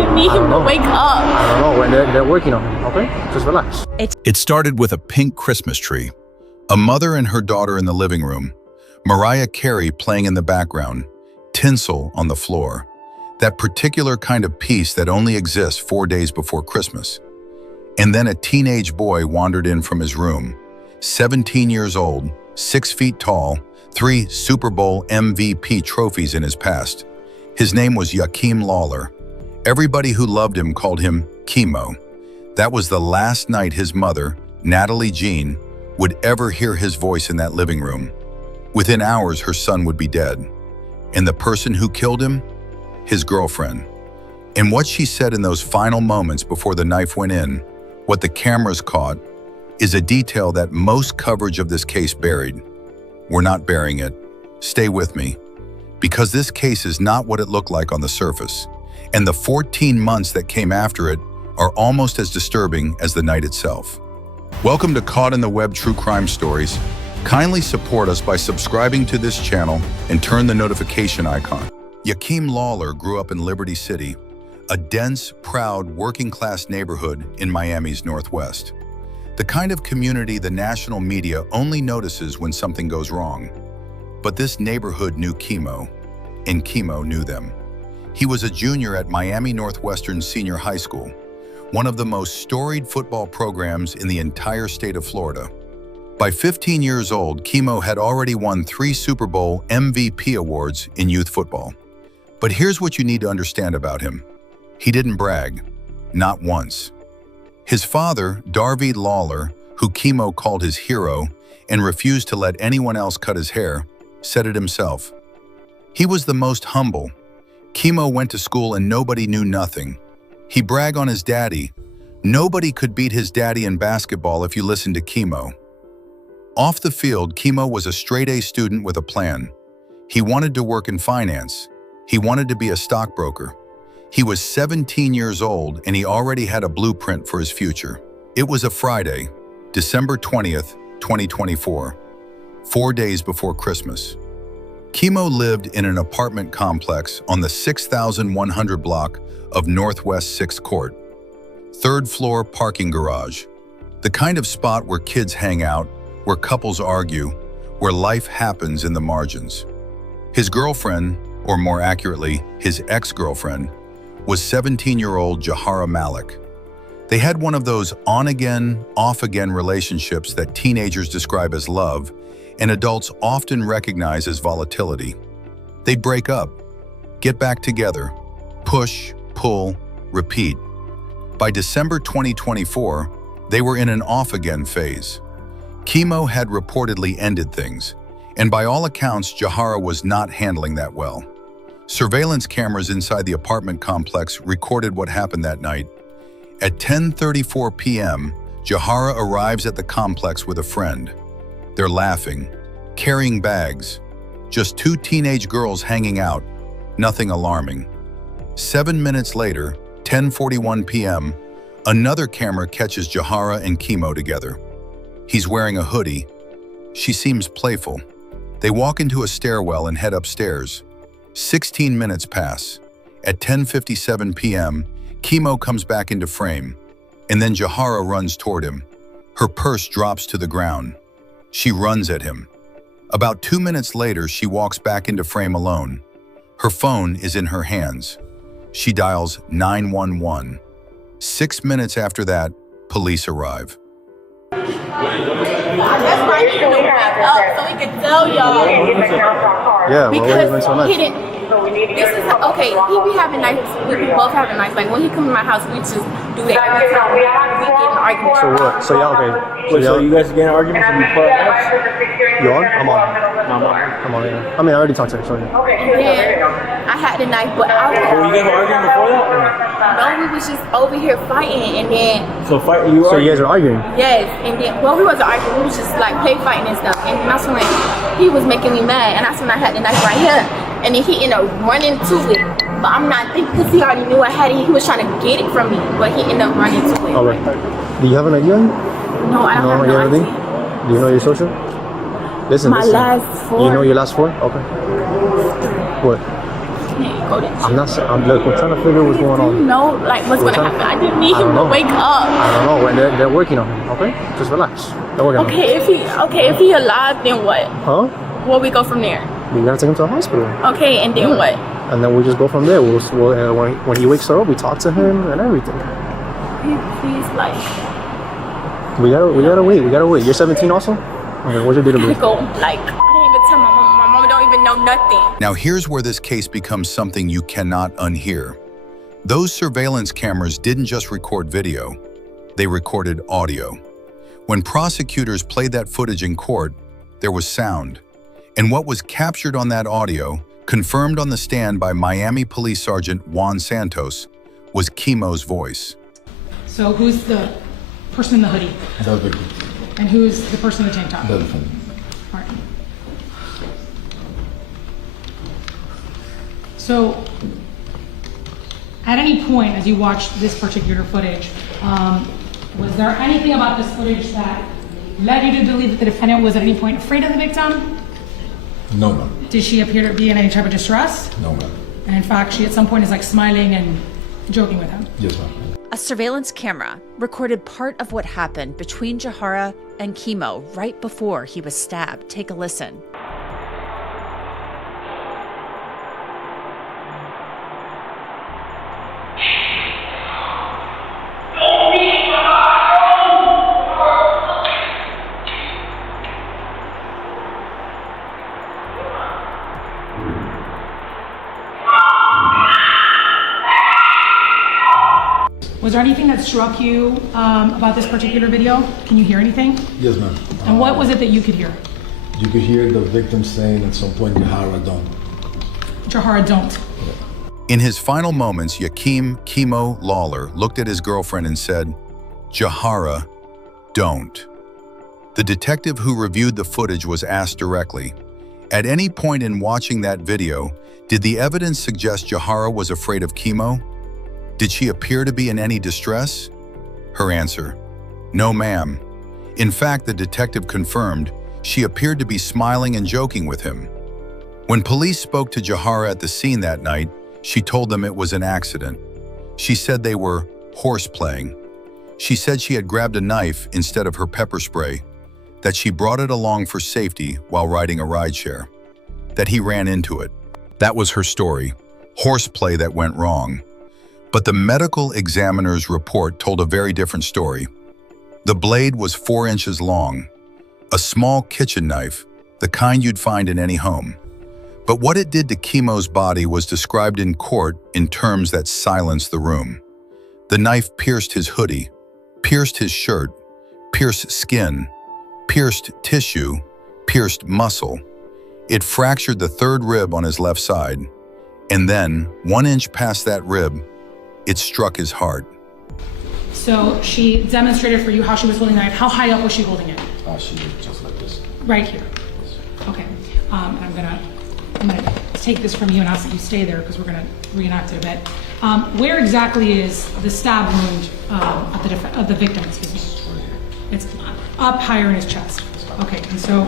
You need him to wake up. I don't know. When they're working on him, okay? Just relax. It started with a pink Christmas tree, a mother and her daughter in the living room, Mariah Carey playing in the background, tinsel on the floor, that particular kind of peace that only exists 4 days before Christmas. And then a teenage boy wandered in from his room, 17 years old, 6 feet tall, 3 Super Bowl MVP trophies in his past. His name was Yahkeim Lollar. Everybody who loved him called him Kemo. That was the last night his mother, Natalie Jean, would ever hear his voice in that living room. Within hours, her son would be dead. And the person who killed him? His girlfriend. And what she said in those final moments before the knife went in, what the cameras caught, is a detail that most coverage of this case buried. We're not burying it. Stay with me. Because this case is not what it looked like on the surface. And the 14 months that came after it are almost as disturbing as the night itself. Welcome to Caught in the Web True Crime Stories. Kindly support us by subscribing to this channel and turn the notification icon. Yahkeim Lollar grew up in Liberty City, a dense, proud, working-class neighborhood in Miami's Northwest. The kind of community the national media only notices when something goes wrong. But this neighborhood knew Kemo, and Kemo knew them. He was a junior at Miami Northwestern Senior High School, one of the most storied football programs in the entire state of Florida. By 15 years old, Kemo had already won 3 Super Bowl MVP awards in youth football. But here's what you need to understand about him. He didn't brag, not once. His father, Darvid Lollar, who Kemo called his hero and refused to let anyone else cut his hair, said it himself. He was the most humble. Kemo went to school and nobody knew nothing. He bragged on his daddy. Nobody could beat his daddy in basketball if you listened to Kemo. Off the field, Kemo was a straight-A student with a plan. He wanted to work in finance. He wanted to be a stockbroker. He was 17 years old and he already had a blueprint for his future. It was a Friday, December 20th, 2024, 4 days before Christmas. Kemo lived in an apartment complex on the 6100 block of Northwest 6th Court, 3rd floor parking garage, the kind of spot where kids hang out, where couples argue, where life happens in the margins. His girlfriend, or more accurately, his ex-girlfriend, was 17-year-old Jahara Malik. They had one of those on-again, off-again relationships that teenagers describe as love and adults often recognize as volatility. They'd break up, get back together, push, pull, repeat. By December 2024, they were in an off-again phase. Kemo had reportedly ended things, and by all accounts, Jahara was not handling that well. Surveillance cameras inside the apartment complex recorded what happened that night. At 10:34 p.m., Jahara arrives at the complex with a friend. They're laughing, carrying bags, just 2 teenage girls hanging out, nothing alarming. 7 minutes later, 10:41 p.m., another camera catches Jahara and Kemo together. He's wearing a hoodie. She seems playful. They walk into a stairwell and head upstairs. 16 minutes pass. At 10:57 p.m., Kemo comes back into frame, and then Jahara runs toward him. Her purse drops to the ground. She runs at him. About 2 minutes later, she walks back into frame alone. Her phone is in her hands. She dials 911. 6 minutes after that, police arrive. That's why he didn't wake up so he could tell y'all. Yeah, well, Because so he didn't. This is okay. He be having nights. We both having nights. Like when he come to my house, we just do that every time. We get in arguments. So what? So y'all okay? Wait, so you guys are getting arguments and you pull up? You on? I'm on. I'm on. Yeah. I mean, I already talked to her. Sorry. Yeah, I had the knife, but I was. Were you guys arguing before that? No, we was just over here fighting, and then So fight you So you guys are arguing? yes, and then well, we wasn't arguing. We was just like play fighting and stuff. And that's when he was making me mad, and that's when I had the knife right here, and then he ended up running to it. But I'm not thinking because he already knew I had it. He was trying to get it from me, but he ended up running to it. All right. Do you have an ID on you? No, I don't have you no have anything? idea. Do you know your social? Listen, My listen. last 4. You know your last 4? Okay. What? footage. Look, we're trying to figure what's going on. You know, like what's gonna happen. I just need him to wake up. I don't know. They're working on him. Okay, just relax. They're working on him. If he alive, then what? Huh? Where we go from there? We gotta take him to the hospital. Okay, and then what? And then we just go from there. When he wakes up, we talk to him and everything. Please, like. We gotta wait. You're 17 also? Okay, what's your date of birth? Go, like, I didn't even tell my mama. My mama don't even know nothing. Now here's where this case becomes something you cannot unhear. Those surveillance cameras didn't just record video, they recorded audio. When prosecutors played that footage in court, there was sound. And what was captured on that audio, confirmed on the stand by Miami Police Sergeant Juan Santos, was Kemo's voice. So who's the person in the hoodie? The victim. And who's the person in the tank top? The defendant. All right. So, at any point as you watched this particular footage, was there anything about this footage that led you to believe that the defendant was at any point afraid of the victim? No, ma'am. Did she appear to be in any type of distress? No, ma'am. And in fact, she at some point is like smiling and joking with him? Yes, ma'am. A surveillance camera recorded part of what happened between Jahara and Kemo right before he was stabbed. Take a listen. Was there anything that struck you about this particular video? Can you hear anything? Yes, ma'am. And what was it that you could hear? You could hear the victim saying at some point, Jahara, don't. Jahara, don't. In his final moments, Yahkeim Kemo Lollar looked at his girlfriend and said, Jahara, don't. The detective who reviewed the footage was asked directly, at any point in watching that video, did the evidence suggest Jahara was afraid of Kemo? Did she appear to be in any distress? Her answer, no ma'am. In fact, the detective confirmed she appeared to be smiling and joking with him. When police spoke to Jahara at the scene that night, she told them it was an accident. She said they were horseplaying. She said she had grabbed a knife instead of her pepper spray, that she brought it along for safety while riding a rideshare, that he ran into it. That was her story, horseplay that went wrong. But the medical examiner's report told a very different story. The blade was 4 inches long, a small kitchen knife, the kind you'd find in any home. But what it did to Kemo's body was described in court in terms that silenced the room. The knife pierced his hoodie, pierced his shirt, pierced skin, pierced tissue, pierced muscle. It fractured the 3rd rib on his left side, and then, 1 inch past that rib, it struck his heart. So she demonstrated for you how she was holding the knife. How high up was she holding it? She was just like this. Right here. Okay. And I'm gonna take this from you and ask that you stay there because we're gonna reenact it a bit. Where exactly is the stab wound of the victim? Excuse me. It's up higher in his chest. Okay. And so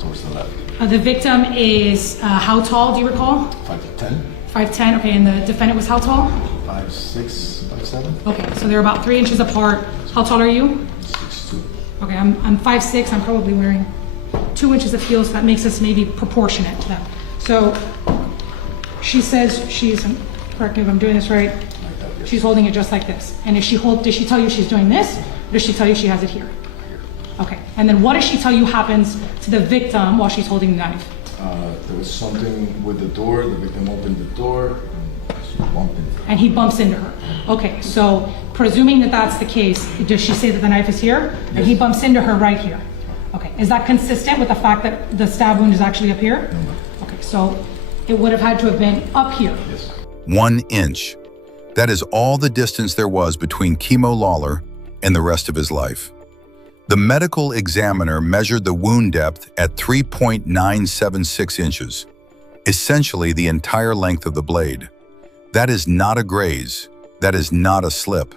Towards the left. the victim is how tall? Do you recall? 5'10". 5'10". Okay. And the defendant was how tall? 5'6", 5'7". Okay. So they're about 3 inches apart. How tall are you? 6'2". Okay, I'm 5'6", I'm probably wearing 2 inches of heels, so that makes us maybe proportionate to them. So she says she's, correct me if I'm doing this right, she's holding it just like this. And does she tell you she's doing this, or does she tell you she has it here? Okay, and then what does she tell you happens to the victim while she's holding the knife? There was something with the door, the victim opened the door, and she bumped into it. And he bumps into her. Okay, so presuming that that's the case, does she say that the knife is here? Yes. And he bumps into her right here? Okay, is that consistent with the fact that the stab wound is actually up here? No. Okay, so it would have had to have been up here. Yes. 1 inch. That is all the distance there was between Kemo Lollar and the rest of his life. The medical examiner measured the wound depth at 3.976 inches, essentially the entire length of the blade. That is not a graze. That is not a slip.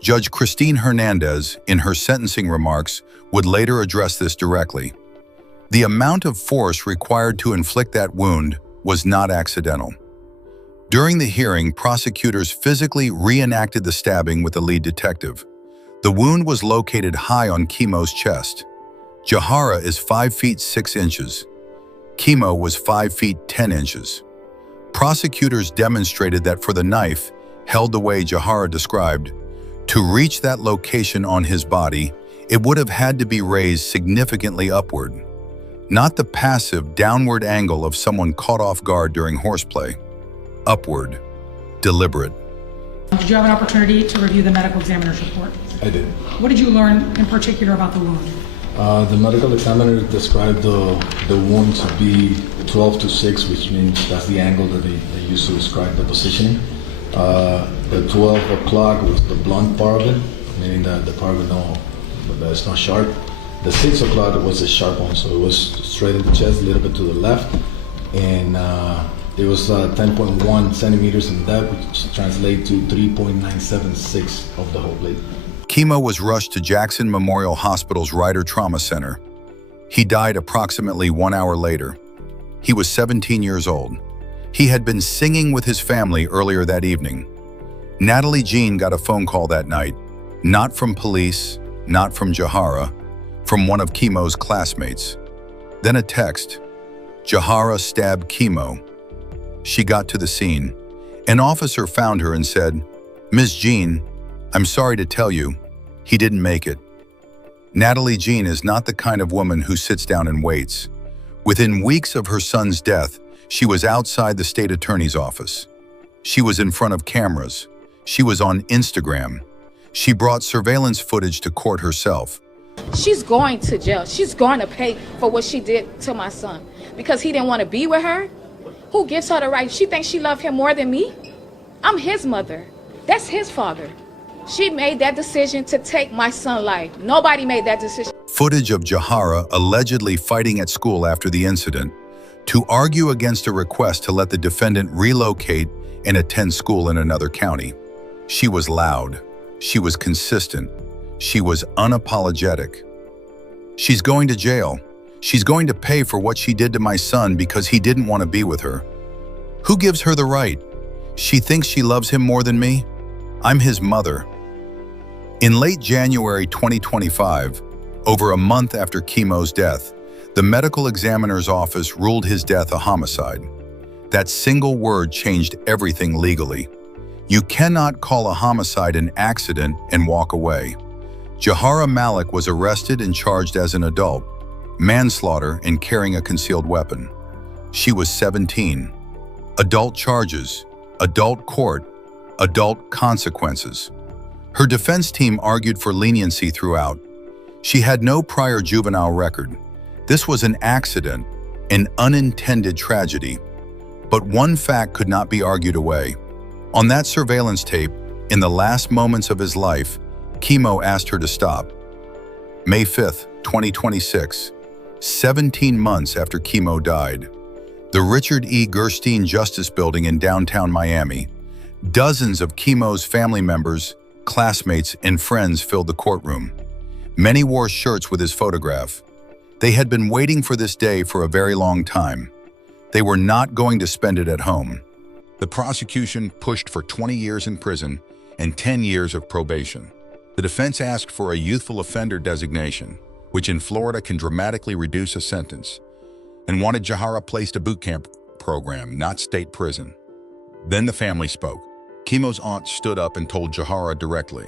Judge Christine Hernandez, in her sentencing remarks, would later address this directly. The amount of force required to inflict that wound was not accidental. During the hearing, prosecutors physically reenacted the stabbing with the lead detective. The wound was located high on Kemo's chest. Jahara is 5 feet 6 inches. Kemo was 5 feet 10 inches. Prosecutors demonstrated that for the knife, held the way Jahara described, to reach that location on his body, it would have had to be raised significantly upward, not the passive downward angle of someone caught off guard during horseplay. Upward, deliberate. Did you have an opportunity to review the medical examiner's report? I did. What did you learn in particular about the wound? The medical examiner described the wound to be 12 to 6, which means that's the angle that they used to describe the positioning. The 12 o'clock was the blunt part of it, meaning that the part that's not sharp. The 6 o'clock was a sharp one, so it was straight in the chest, a little bit to the left, and it was 10.1 centimeters in depth, which translates to 3.976 of the whole blade. Kemo was rushed to Jackson Memorial Hospital's Ryder Trauma Center. He died approximately 1 hour later. He was 17 years old. He had been singing with his family earlier that evening. Natalie Jean got a phone call that night, not from police, not from Jahara, from one of Kemo's classmates. Then a text. Jahara stabbed Kemo. She got to the scene. An officer found her and said, "Ms. Jean, I'm sorry to tell you, he didn't make it." Natalie Jean is not the kind of woman who sits down and waits. Within weeks of her son's death, she was outside the state attorney's office. She was in front of cameras. She was on Instagram. She brought surveillance footage to court herself. She's going to jail. She's going to pay for what she did to my son because he didn't want to be with her. Who gives her the right? She thinks she loves him more than me? I'm his mother. That's his father. She made that decision to take my son's life. Nobody made that decision. Footage of Jahara allegedly fighting at school after the incident to argue against a request to let the defendant relocate and attend school in another county. She was loud. She was consistent. She was unapologetic. She's going to jail. She's going to pay for what she did to my son because he didn't want to be with her. Who gives her the right? She thinks she loves him more than me? I'm his mother. In late January 2025, over a month after Kemo's death, the medical examiner's office ruled his death a homicide. That single word changed everything legally. You cannot call a homicide an accident and walk away. Jahara Malik was arrested and charged as an adult, manslaughter and carrying a concealed weapon. She was 17. Adult charges, adult court, adult consequences. Her defense team argued for leniency throughout. She had no prior juvenile record. This was an accident, an unintended tragedy. But one fact could not be argued away. On that surveillance tape, in the last moments of his life, Kemo asked her to stop. May 5th, 2026, 17 months after Kemo died. The Richard E. Gerstein Justice Building in downtown Miami. Dozens of Kemo's family members, classmates, and friends filled the courtroom. Many wore shirts with his photograph. They had been waiting for this day for a very long time. They were not going to spend it at home. The prosecution pushed for 20 years in prison and 10 years of probation. The defense asked for a youthful offender designation, which in Florida can dramatically reduce a sentence, and wanted Jahara placed a boot camp program, not state prison. Then the family spoke. Kemo's aunt stood up and told Jahara directly,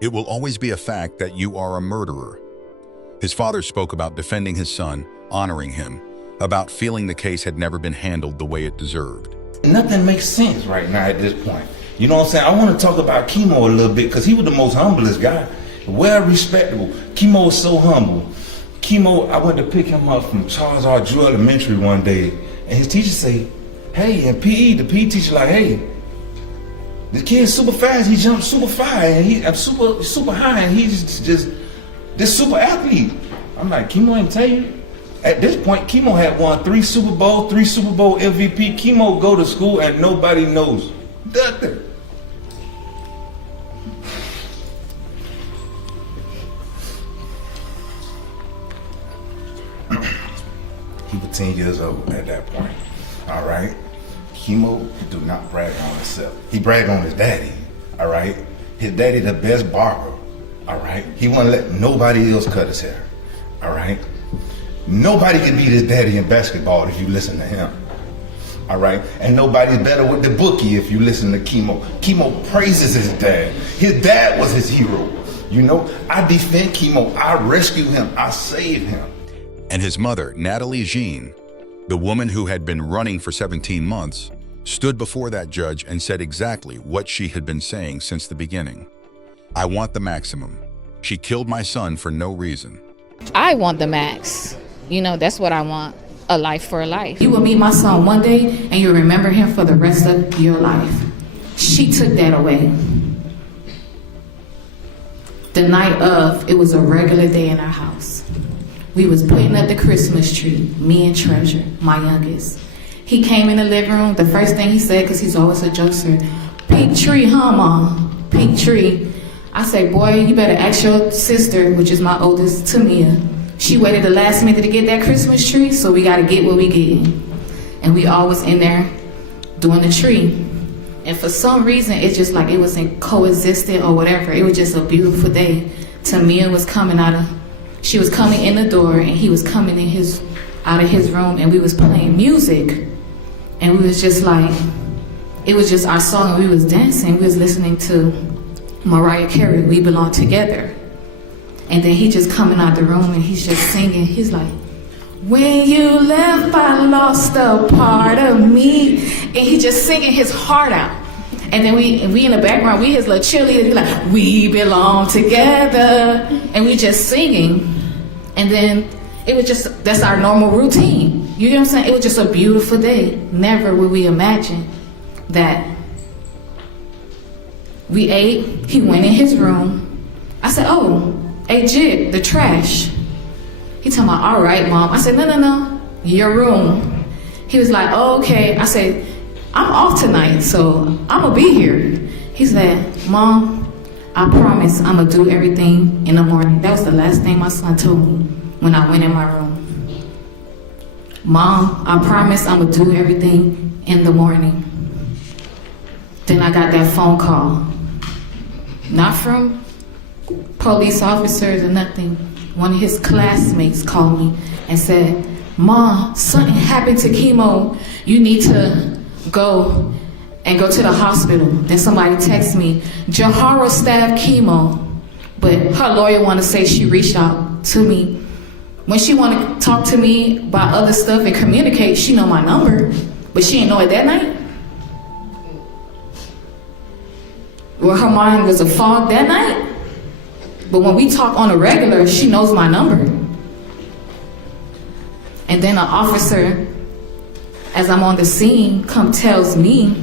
"It will always be a fact that you are a murderer." His father spoke about defending his son, honoring him, about feeling the case had never been handled the way it deserved. Nothing makes sense right now at this point. You know what I'm saying? I want to talk about Kemo a little bit because he was the most humblest guy. Well respectable. Kemo was so humble. Kemo, I went to pick him up from Charles R. Drew Elementary one day, and his teacher say, "Hey," in PE, the PE teacher like, "Hey, the kid's super fast. He jumps super far, and he's super high, and he's just this super athlete." I'm like, "Kemo didn't tell you?" At this point, Kemo had won 3 Super Bowls, 3 Super Bowl MVP. Kemo go to school and nobody knows nothing. He was 10 years old at that point. All right. Kemo do not brag on himself. He brag on his daddy, all right? His daddy the best barber, all right? He won't let nobody else cut his hair, all right? Nobody can beat his daddy in basketball if you listen to him, all right? And nobody's better with the bookie if you listen to Kemo. Kemo praises his dad. His dad was his hero. You know, I defend Kemo, I rescue him, I save him. And his mother, Natalie Jean, the woman who had been running for 17 months, stood before that judge and said exactly what she had been saying since the beginning. I want the maximum. She killed my son for no reason. I want the max. You know, that's what I want. A life for a life. You will meet my son one day and you'll remember him for the rest of your life. She took that away. The night of, it was a regular day in our house. We was putting up the Christmas tree, me and Treasure, my youngest. He came in the living room, the first thing he said, because he's always a jokester, "Pink tree, huh, Mom? Pink tree." I said, "Boy, you better ask your sister," which is my oldest, Tamia. She waited the last minute to get that Christmas tree, so we gotta get what we get. And we all was in there doing the tree. And for some reason, it's just like it wasn't coexistent or whatever. It was just a beautiful day. Tamia was she was coming in the door and he was coming in out of his room and we was playing music. And we was just like, it was just our song and we was dancing. We was listening to Mariah Carey, "We Belong Together." And then he just coming out the room and he's just singing. He's like, "When you left, I lost a part of me." And he just singing his heart out. And then we in the background, we his little cheerleaders, we like, "We belong together." And we just singing. And then it was just, that's our normal routine. You know what I'm saying? It was just a beautiful day. Never would we imagine that. We ate, he went in his room. I said, "Oh, hey Jib, the trash." He told me, "All right, Mom." I said, No, your room." He was like, "Oh, okay." I said, "I'm off tonight, so I'm gonna be here." He said, "Mom, I promise I'm gonna do everything in the morning." That was the last thing my son told me when I went in my room. "Mom, I promise I'm gonna do everything in the morning." Then I got that phone call. Not from police officers or nothing. One of his classmates called me and said, "Mom, something happened to Kemo. You need to go to the hospital." Then somebody texted me, "Jahara stabbed Kemo." But her lawyer want to say she reached out to me. When she want to talk to me about other stuff and communicate, she know my number. But she didn't know it that night. Well, her mind was a fog that night. But when we talk on a regular, she knows my number. And then an officer, as I'm on the scene, tells me,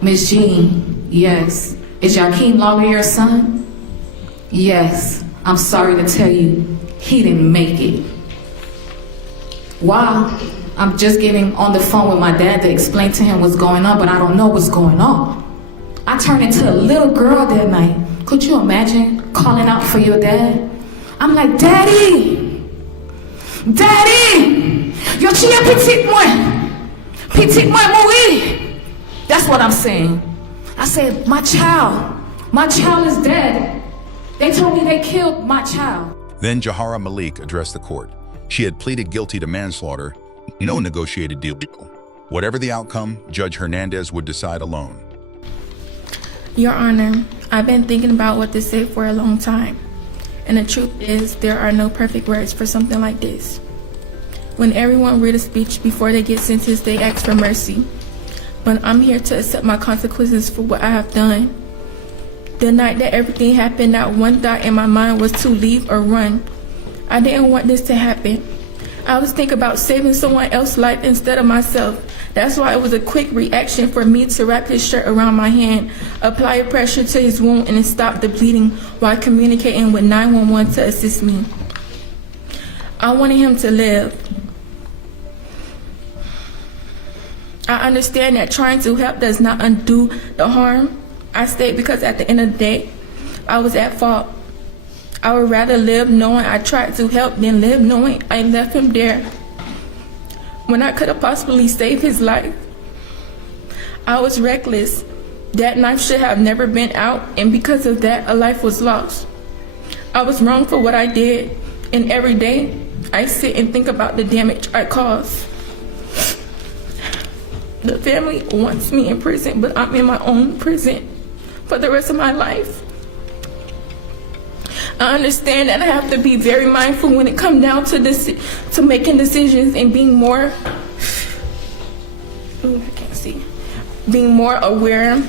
"Miss Jean, yes. Is Yahkeim Lollar your son?" "Yes. I'm sorry to tell you, he didn't make it." While I'm just getting on the phone with my dad to explain to him what's going on, but I don't know what's going on. I turned into a little girl that night. Could you imagine calling out for your dad? I'm like, "Daddy! Daddy! Yo, tu es petit moi mourir." That's what I'm saying. I said, my child is dead. They told me they killed my child. Then Jahara Malik addressed the court. She had pleaded guilty to manslaughter, no negotiated deal. Whatever the outcome, Judge Hernandez would decide alone. Your Honor, I've been thinking about what to say for a long time. And the truth is, there are no perfect words for something like this. When everyone read a speech before they get sentenced, they ask for mercy. But I'm here to accept my consequences for what I have done. The night that everything happened, not one thought in my mind was to leave or run. I didn't want this to happen. I was thinking about saving someone else's life instead of myself. That's why it was a quick reaction for me to wrap his shirt around my hand, apply pressure to his wound, and stop the bleeding while communicating with 911 to assist me. I wanted him to live. I understand that trying to help does not undo the harm. I stayed because at the end of the day, I was at fault. I would rather live knowing I tried to help than live knowing I left him there when I could have possibly saved his life. I was reckless. That knife should have never been out, and because of that, a life was lost. I was wrong for what I did, and every day I sit and think about the damage I caused. The family wants me in prison, but I'm in my own prison for the rest of my life. I understand that I have to be very mindful when it comes down to this, to making decisions and being more, being more aware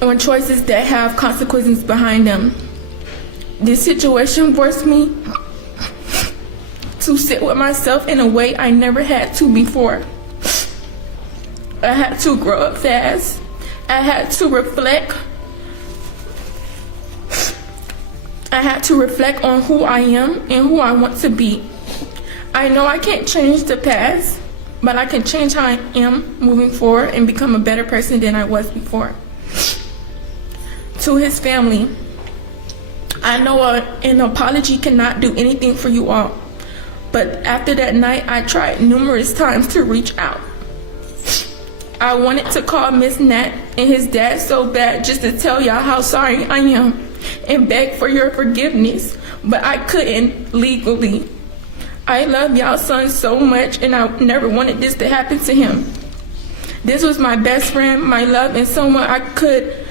on choices that have consequences behind them. This situation forced me to sit with myself in a way I never had to before. I had to grow up fast. I had to reflect. I had to reflect on who I am and who I want to be. I know I can't change the past, but I can change how I am moving forward and become a better person than I was before. To his family, I know an apology cannot do anything for you all, but after that night, I tried numerous times to reach out. I wanted to call Miss Nat and his dad so bad just to tell y'all how sorry I am and beg for your forgiveness, but I couldn't legally. I love y'all son so much, and I never wanted this to happen to him. This was my best friend, my love, and someone I could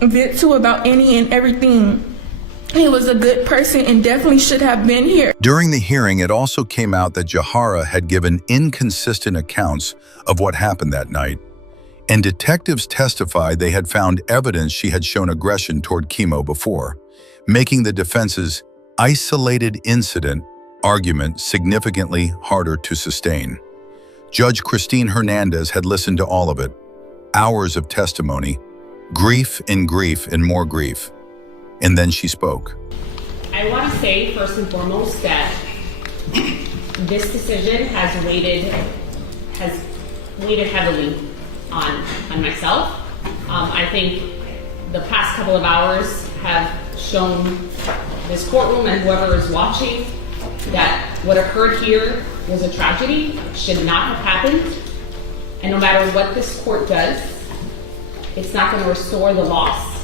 vent to about any and everything. He was a good person and definitely should have been here. During the hearing, it also came out that Jahara had given inconsistent accounts of what happened that night, and detectives testified they had found evidence she had shown aggression toward Kemo before, making the defense's isolated incident argument significantly harder to sustain. Judge Christine Hernandez had listened to all of it, hours of testimony, grief and more grief. And then she spoke. I want to say first and foremost that this decision has weighted heavily on myself. I think the past couple of hours have shown this courtroom and whoever is watching that what occurred here was a tragedy, should not have happened, and no matter what this court does, it's not going to restore the loss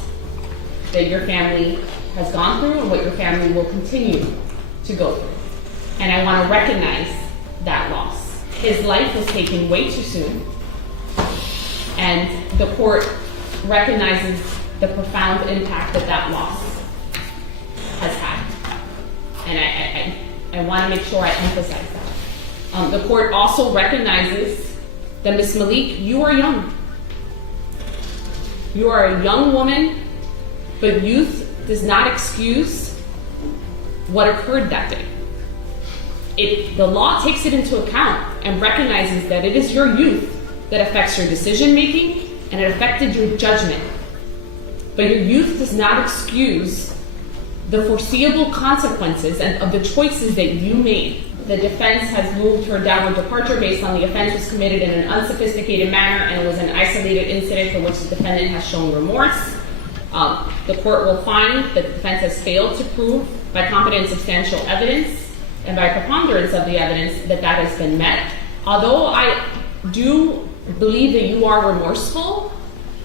that your family has gone through and what your family will continue to go through. And I want to recognize that loss. His life was taken way too soon, and the court recognizes the profound impact that loss has had. And I want to make sure I emphasize that. The court also recognizes that Ms. Malik, you are young. You are a young woman, but youth does not excuse what occurred that day. The law takes it into account and recognizes that it is your youth that affects your decision making and it affected your judgment. But your youth does not excuse the foreseeable consequences of the choices that you made. The defense has moved her downward departure based on the offense was committed in an unsophisticated manner and it was an isolated incident for which the defendant has shown remorse. The court will find that the defense has failed to prove by competent substantial evidence and by preponderance of the evidence that has been met. Although I do believe that you are remorseful,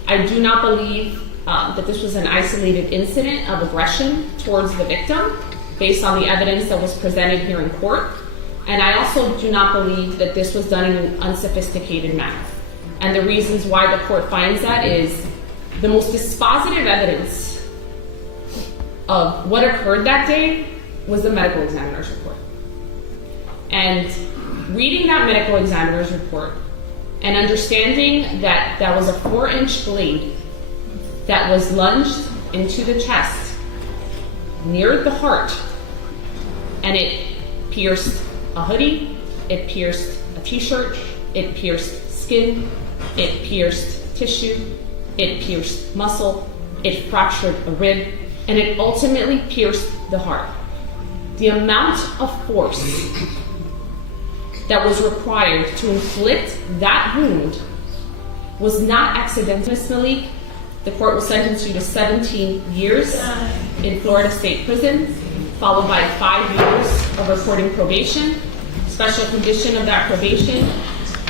I do not believe that this was an isolated incident of aggression towards the victim based on the evidence that was presented here in court. And I also do not believe that this was done in an unsophisticated manner. And the reasons why the court finds that is the most dispositive evidence of what occurred that day was the medical examiner's report. And reading that medical examiner's report and understanding that that was a 4-inch blade that was lunged into the chest near the heart, and it pierced a hoodie, it pierced a t-shirt, it pierced skin, it pierced tissue, it pierced muscle, it fractured a rib, and it ultimately pierced the heart. The amount of force that was required to inflict that wound was not accidental. Ms. Malik, the court will sentence you to 17 years in Florida State Prison, followed by 5 years of reporting probation. Special condition of that probation,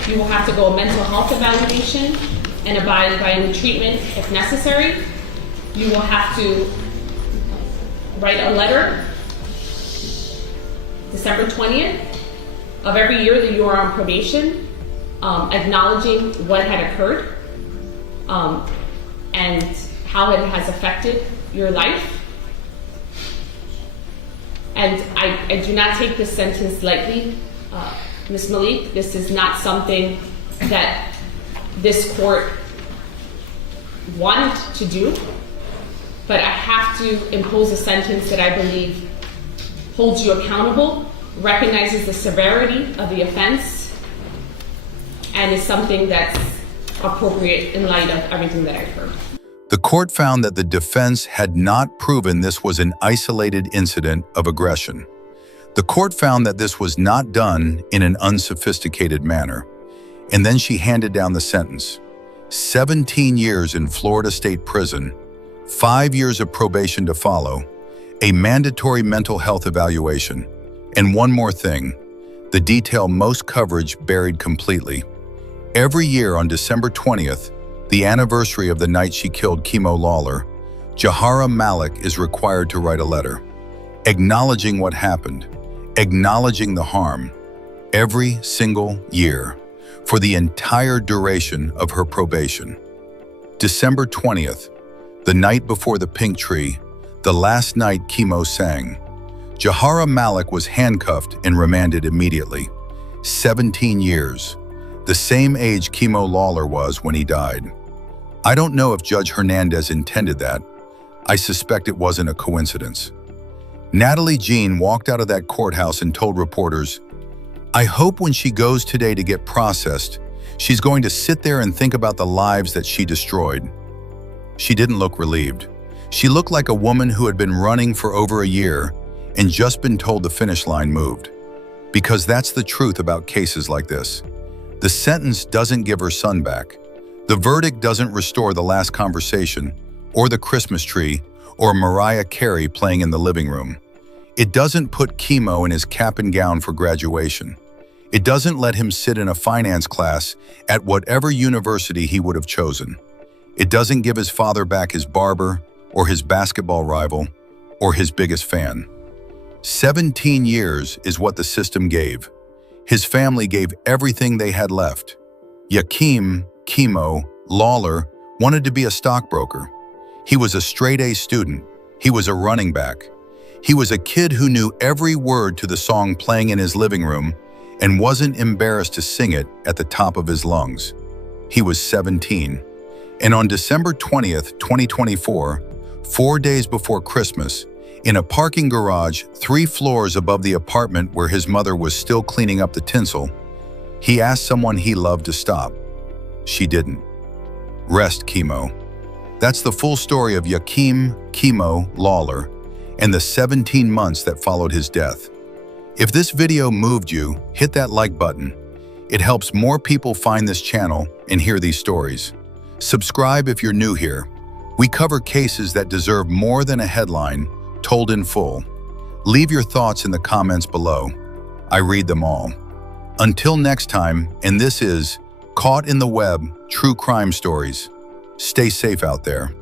you will have to go a mental health evaluation and abide by any treatment if necessary. You will have to write a letter December 20th of every year that you are on probation, acknowledging what had occurred and how it has affected your life. And I do not take this sentence lightly, Ms. Malik. This is not something that this court wanted to do, but I have to impose a sentence that I believe holds you accountable, recognizes the severity of the offense, and is something that's appropriate in light of everything that I've heard. The court found that the defense had not proven this was an isolated incident of aggression. The court found that this was not done in an unsophisticated manner. And then she handed down the sentence. 17 years in Florida State Prison, 5 years of probation to follow, a mandatory mental health evaluation, and one more thing, the detail most coverage buried completely. Every year on December 20th, the anniversary of the night she killed Kemo Lollar, Jahara Malik is required to write a letter, acknowledging what happened, acknowledging the harm, every single year, for the entire duration of her probation. December 20th, the night before the pink tree, the last night Kemo sang. Jahara Malik was handcuffed and remanded immediately. 17 years, the same age Kemo Lollar was when he died. I don't know if Judge Hernandez intended that. I suspect it wasn't a coincidence. Natalie Jean walked out of that courthouse and told reporters, "I hope when she goes today to get processed, she's going to sit there and think about the lives that she destroyed." She didn't look relieved. She looked like a woman who had been running for over a year and just been told the finish line moved. Because that's the truth about cases like this. The sentence doesn't give her son back. The verdict doesn't restore the last conversation, or the Christmas tree, or Mariah Carey playing in the living room. It doesn't put Kemo in his cap and gown for graduation. It doesn't let him sit in a finance class at whatever university he would have chosen. It doesn't give his father back his barber, or his basketball rival, or his biggest fan. 17 years is what the system gave. His family gave everything they had left. Yahkeim, Kemo, Lollar wanted to be a stockbroker. He was a straight-A student. He was a running back. He was a kid who knew every word to the song playing in his living room and wasn't embarrassed to sing it at the top of his lungs. He was 17. And on December 20th, 2024, 4 days before Christmas, in a parking garage 3 floors above the apartment where his mother was still cleaning up the tinsel, he asked someone he loved to stop. She didn't. Rest, Kemo. That's the full story of Yahkeim, Kemo, Lollar, and the 17 months that followed his death. If this video moved you, hit that like button. It helps more people find this channel and hear these stories. Subscribe if you're new here. We cover cases that deserve more than a headline, told in full. Leave your thoughts in the comments below. I read them all. Until next time, and this is Caught in the Web, True Crime Stories. Stay safe out there.